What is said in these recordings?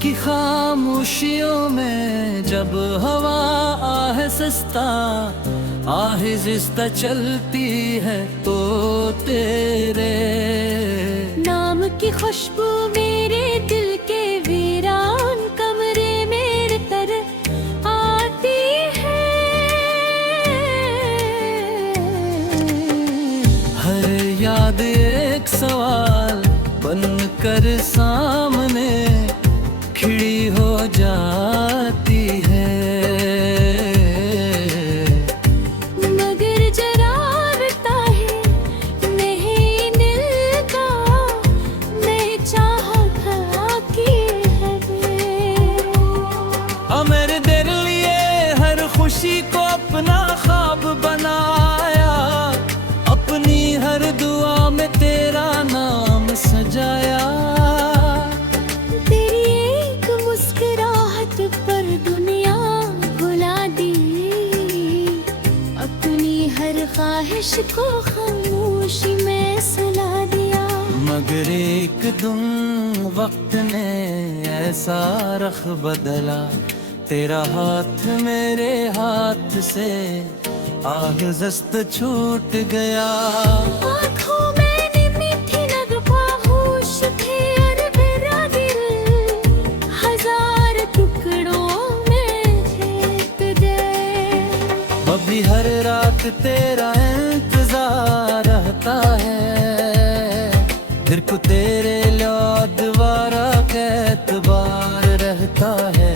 की खामोशियों में जब हवा आहिस्ता आहिस्ता चलती है तो तेरे नाम की खुशबू मेरे दिल के वीरान कमरे मेरे तर आती है। हर याद एक सवाल बनकर सामने खिड़ी हो जाती है। मगर जरारता है नहीं मिलता मैं चाहता की है मेरे तेरे लिए हर खुशी को अपना ख्वाब बनाया, अपनी हर दुआ में तेरा नाम सजाया। ख्वाहिश को खामोशी में सुला दिया। मगर एक दिन वक्त ने ऐसा रख बदला, तेरा हाथ मेरे हाथ से आहिस्ता छूट गया। आँखों में मीठी नगमा होश थे और मेरा दिल हजार टुकड़ों में फेंक दे। अभी हर रात तेरा इंतजार रहता है, फिर को तेरे लिए दोबारा का एतबार रहता है।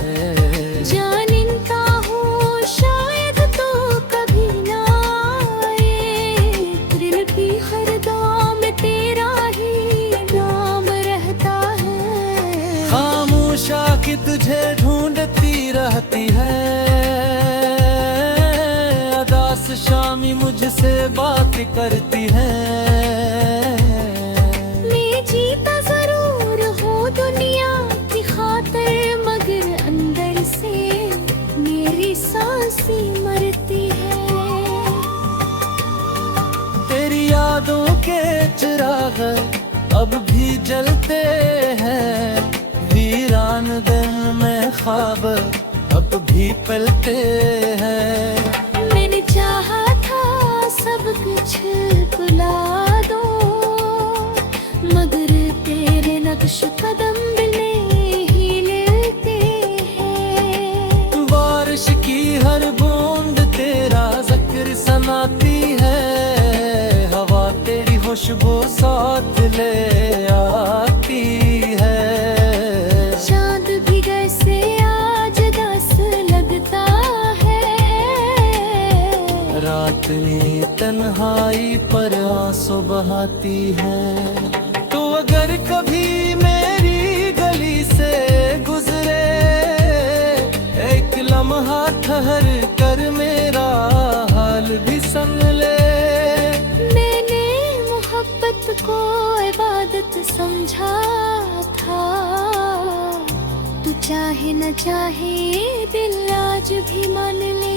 जानता हूँ शायद तो कभी ना आए, दिल की हर दाम तेरा ही नाम रहता है। खामोशा कि तुझे ढूंढती रहती है, शामी मुझसे बात करती है। मैं जीता जरूर हूँ दुनिया की खातिर, मगर अंदर से मेरी सांसें मरती है। तेरी यादों के चिराग अब भी जलते हैं, वीरान दिन में ख्वाब अब भी पलते हैं। चाहा था सब कुछ भुला दो, मगर तेरे नक्श कदम में ही लेते हैं। बारिश की हर बूंद तेरा जिक्र सुनाती है, हवा तेरी खुशबू साथ ले आती है। चांद भी जैसे आज दस लगता है, रात ने तन्हाई पर आंसू बहाती है। तो अगर कभी मेरी गली से गुजरे, एक लम्हा ठहर कर मेरा हाल भी सुन ले। मैंने मोहब्बत को इबादत समझा था, तू चाहे न चाहे दिल आज भी मान ले।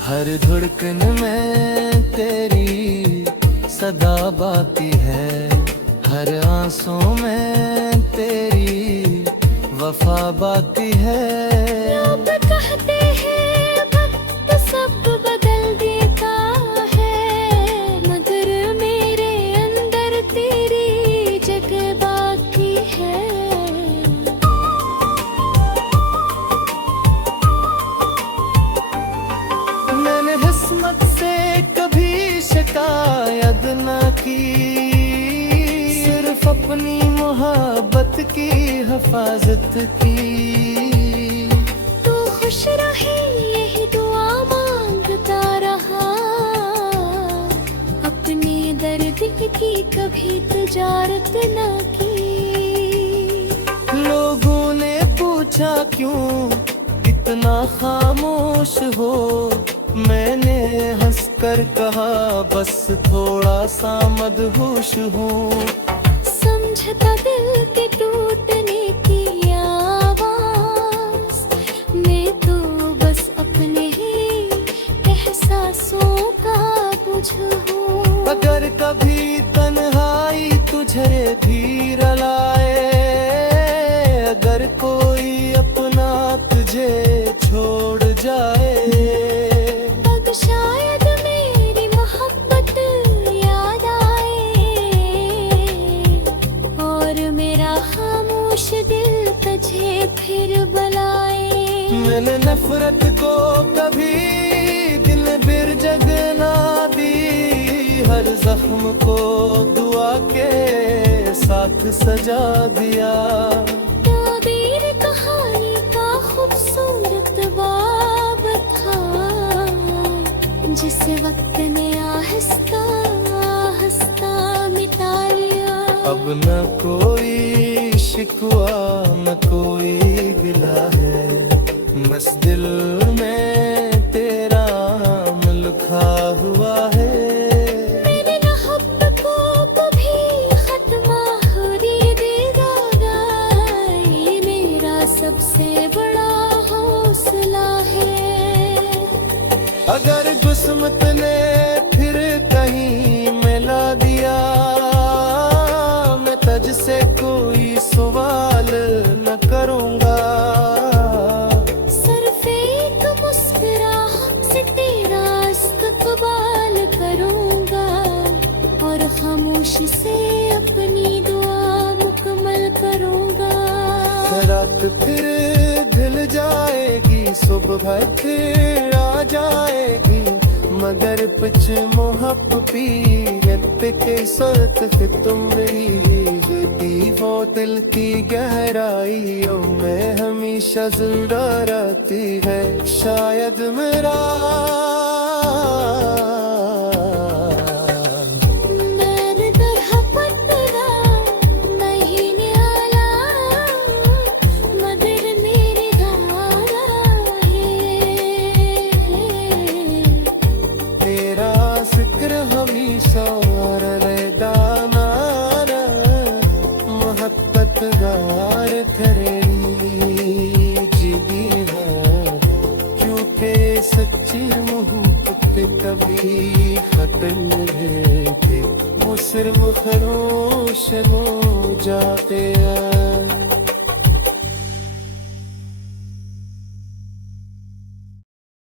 हर धड़कन में तेरी सदा बाती है, हर आंसू में तेरी वफा बाती है। लोग कहते हैं वक्त सब बदल देता है, मगर मेरे अंदर तेरी जगह बाकी है। किस्मत से कभी शिकायत न की, सिर्फ अपनी मोहब्बत की हिफाजत की। तू खुश रहे यही दुआ मांगता रहा, अपने दर्द की कभी तजारत न की। लोगों ने पूछा क्यों इतना खामोश हो, मैंने हंसकर कहा बस थोड़ा सा मदहोश हूँ। समझता दिल के टूटने की आवाज़, मैं तो बस अपने ही एहसासों का बुझ हूँ। अगर कभी तन्हाई तुझे भी रुलाए, अगर कोई शायद मेरी मोहब्बत याद आए और मेरा खामोश दिल तुझे फिर बुलाए। मैंने नफरत को कभी दिल बिर जगना दी, हर जख्म को दुआ के साथ सजा दिया। ताबीर कहानी का खूबसूरत बाब था, जिस वक्त ने आहिस्ता आहिस्ता मिटा लिया। अब न कोई शिकवा न कोई गिला है, बस दिल में तेरा नाम लिखा हुआ है। मेरी मोहब्बत को कभी खत्म होने देगा, ये मेरा सबसे बड़ा हौसला है। अगर किस्मत ने फिर कहीं मिला दिया, मैं तुझसे कोई सवाल न करूँगा। सिर्फ एक मुस्कुराहट से तेरा इस्तकबाल करूँगा और खामोशी से अपनी दुआ मुकम्मल करूँगा। रात फिर ढल जाएगी, सुबह फिर आ जाएगी, मगर कुछ मोहब्बती के साथ तुम मेरी वो दिल की गहराइयों में हमेशा जिंदा रहती है। शायद मेरा जिक्र हमेशा रहना, मोहब्बत गार करेगी जीवी है, क्योंकि सच्ची मोहब्बत कभी खत्म नहीं होती, वो सिर्फ खरोश हो जाते हैं।